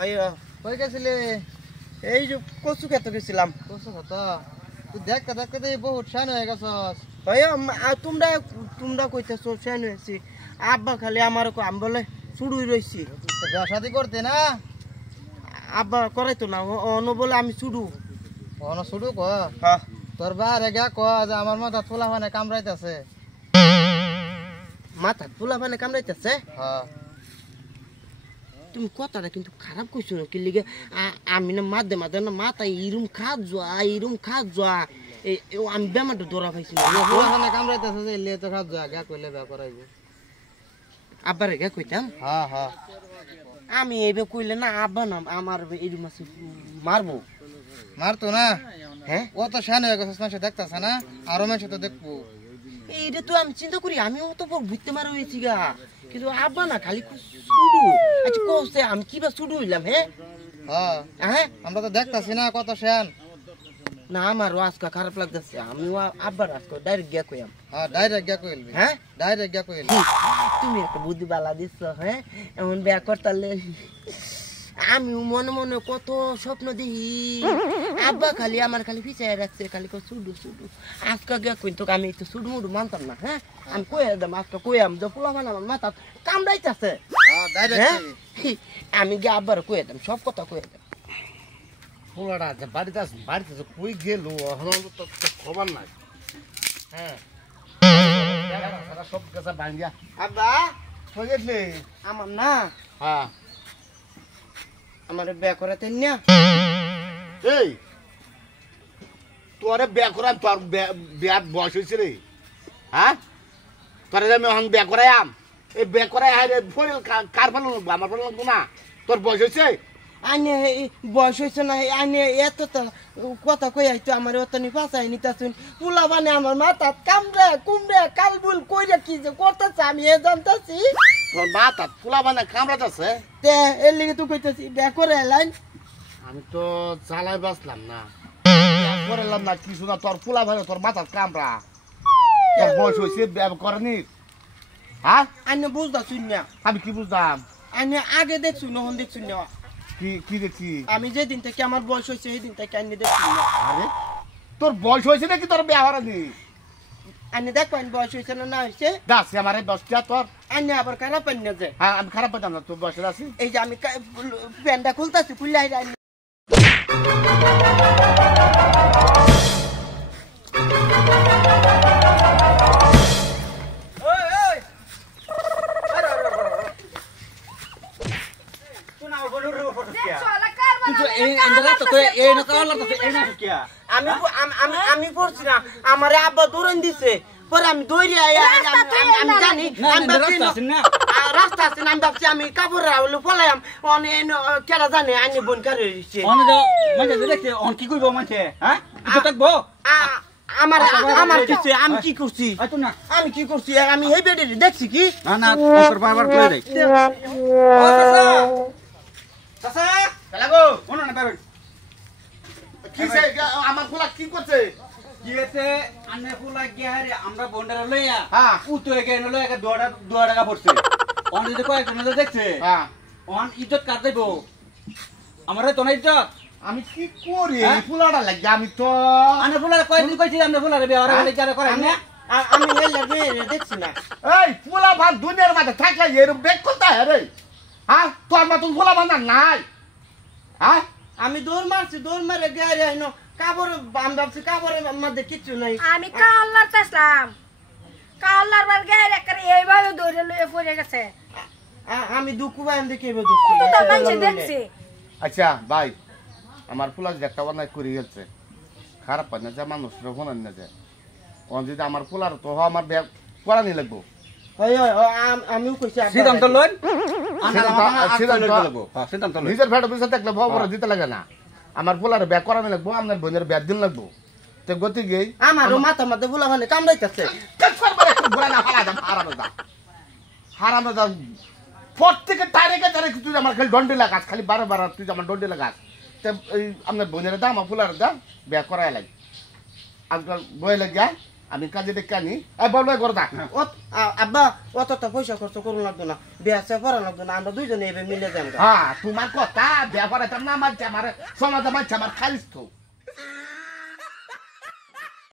ভাইয়া কই গেছিলি? এই যে কচু খেতে গেছিলাম। কচু খেত? তুই দেখতে দেখতে তো বহুত শান হয়ে গেছস। ভাইয়া তোমরা তোমরা কইতেছো সেন হয়েছি, আব্বা খালি আমার আমি বলে শুরুই রয়েছি। বিয়া শাদি করতে না? আব্বা করাইতো না, অন বলে আমি শুরু। অন শুরু ক? হ্যাঁ। তোর বারে গা ক যে আমার মাথা ফুলা মানে কামড়াইতেছে। মাথা ফুলা মানে কামড়াইতেছে? হ্যাঁ। তুমি কথাটা কিন্তু খারাপ কইছো না, কি লিগে আমি না মাঝে মাঝে না মাথা ইরুম খাত যোয়া আমি বেমারটা ধরা পাইছি না। ফুলা মানে কামড়াইতেছে যে এলে তো খাত যা গা কইলে বিয়া করাইব। আব্বারে গা কইতাম? হ্যাঁ হ্যাঁ। আমি এইবে কইলে না আব্বা না আমার এরুম আছে মারবো। মারতো না? হ্যাঁ। ও তো শান হয়ে গেছস, মানুষ দেখতাছে না? আরো মানুষ তো দেখবো। এইটা তো আমি চিন্তা করি, আমিও তো বুঝতে মারা হয়েছি গা, কিন্তু আব্বা না খালি শুরু। আচ্ছা কোসে আমি কিবা শুরু হইলাম? হ্যাঁ হ্যাঁ হ্যাঁ, আমরা তো দেখতাছি না কত শান। না আমারও আজকে খারাপ লাগতেছে, আমিও আব্বার আজকে ডাইরেক্ট গিয়া কইয়াম। হ্যাঁ ডাইরেক্ট গিয়া কইলবি। হ্যাঁ ডাইরেক্ট গিয়া কইলবি। তুমি একটা বুদ্ধি বালা দিচ্ছ। হ্যাঁ এমন বিয়া করতালে আমি মনে মনে কত স্বপ্ন দেখি, আব্বা খালি আমার খালি পিছায় রাখছে, খালি শুধু শুধু আজকে গিয়া কইতো আমি তো শুধু মুডু মানতাম না। হ্যাঁ আমি কইয়া দাম আজকে কইয়াম যে পোলা মানে আমার মাথা কামড়াইতেছে। হ্যাঁ ডাইরেক্ট। আমি গিয়ে আব্বার কইয়া দাম, সব কথা কইয়া দাম। পোলাটা আছে বাড়িতে কই গেল তো খবর নাই। হ্যাঁ সব কাছে ভাঙ্গিয়া আব্বা কই গেছলি? আমার না হ্যাঁ আমার বিয়া করাতে না। এই তোরে বিয়া করাম, তোর বিয়ার বয়স হয়েছে রে। হ্যাঁ তোরে আমি এখন বিয়া করাইম, এই বিয়া করাই ফরিল কার ভালো লাগবো? আমার ভালো লাগবো না? তোর বয়স হয়েছে? আনে বয়স হয়েছে না, আনে এত কথা কই আইতো আমার অত নি ফাঁসাই নিতাছুন। পোলা মানে আমার মাথা কামড়ে কুমড়ে কালবুল কইরা কি যে করতেছে আমি এ জানতাছি। তোর মাথা পোলা মানে কামড়াতেছে? তে এর লিগে তুই কইতেছি বিয়া করে এলাইন। আমি তো চালাই বাঁচলাম না, করলাম না কিছু না। তোর পোলা ভালো, তোর মাথার কামড়া, তোর বয়স হয়েছে বিয়া করেনি। হ্যাঁ আনে বুঝতাছুন না, আমি কি বুঝলাম? আনে আগে দেখছুন নহন দেখছুন না। কি কি দেখছি? আমি যেদিন থেকে আমার বয়স হয়েছে সেই দিন থেকে আনে দেখছুন না। আরে তোর বয়স হয়েছে নাকি তোর বিয়া হয়নি? আনে দেখবেন বয়স হয়েছে না না হয়েছে। দাস আমার দশটা তোর। আনে আবার খারাপ পাই না যে। হ্যাঁ আমি খারাপ পেতাম না, তোর বয়সে আছি। এই যে আমি প্যান্টটা খুলতাছি খুললাই আনে আমি পড়ছি না, আমার আব্বা দৌড়ান দিছে, পরে আমি দৌড়ে আমি জানি রাস্তা আছে না, আমি ভাবছি আমি কাপড় রাখলো পলাইম কেরা জানে আনি বোন কারে কি করবো মানুষে? হ্যাঁ থাকবো আমার আমার কিছু আমি কি করছি? আমি কি করছি? আমি এই বেডে দেখছি কি না না তোর বাবার কই দেই ও চাচা চাচা লাগো কোন না পাবেন কি সে আমার পোলা কি করছে? কিয়েতে আন্নে ফুলা গিয়ারে আমরা বন্ডারে লইয়া হ্যাঁ উতো একে লইয়া একে দুয়া টাকা পড়ছে অন যদি কয় কোন দেখছে হ্যাঁ অন ইজ্জত কাট দেবো আমারে তো না ইজ্জত। আমি কি করি পোলাটা লাগে? আমি তো আন্নে ফুলা কয়দিন কইছি আন্নে ফুলারে বিয়া ওরা বলে যারা করে না। আমি এই দেখছি না। এই পোলা ভাত দুনিয়ার মাঝে থাকলে এরকম বেক করতে হয় রে? হ্যাঁ তোর মতন পোলা বান্ধা নাই। হ্যাঁ আমি দৌড় মারছি, দৌড় মারে গেরে আইনো কাপড় আমি ভাবছি কাপড়ের মধ্যে কিচ্ছু নাই। আমি কাল্লার তেসলাম কাল্লার বার গায়ে করে এইভাবে দৌড়ে লয়ে পড়ে গেছে। আমি দুঃখ পাই আমি দেখে কত তো মানুষ দেখছে। আচ্ছা ভাই আমার পোলা যে একটা অন্যায় করে গেছে, খারাপ পায় না যে মানুষ শোনেন না যে অন যদি আমার পোলার তো আমার বিয়া করা নি লাগবো। আমিও কইছি সিদ্ধান্ত লইন নিজের ফেট বুঝে থাকলে ভবর দিতে লাগে না। আমার পোলার বিয়া করা নি লাগবো, আপনার বোনের বিয়া দিন লাগবো। তো গতি গেই আমারও মাথা মাথা বুলা মানে কামড়াইতেছে। হারানো যা প্রত্যেকে তারিখে তারিখ তুই আমার খালি ডন্ডি লাগাস, খালি 12 তুই আমার ডন্ডি লাগাস। তো এই আপনার বোনের দাম আমার পোলার দাম বিয়া করাই লাগে আজকাল বই লাগিয়া আমি কাজে ডেকে আনি বলবে করদা আব্বা অত তো পয়সা খরচ করুন লাগতো না বিয়া সে করা লাগতো না আমরা দুইজনে এবার মিলে যান হ্যাঁ তোমার কথা বিয়া করাইতাম না আমার সমাজে মানছে আমার খাইছ তো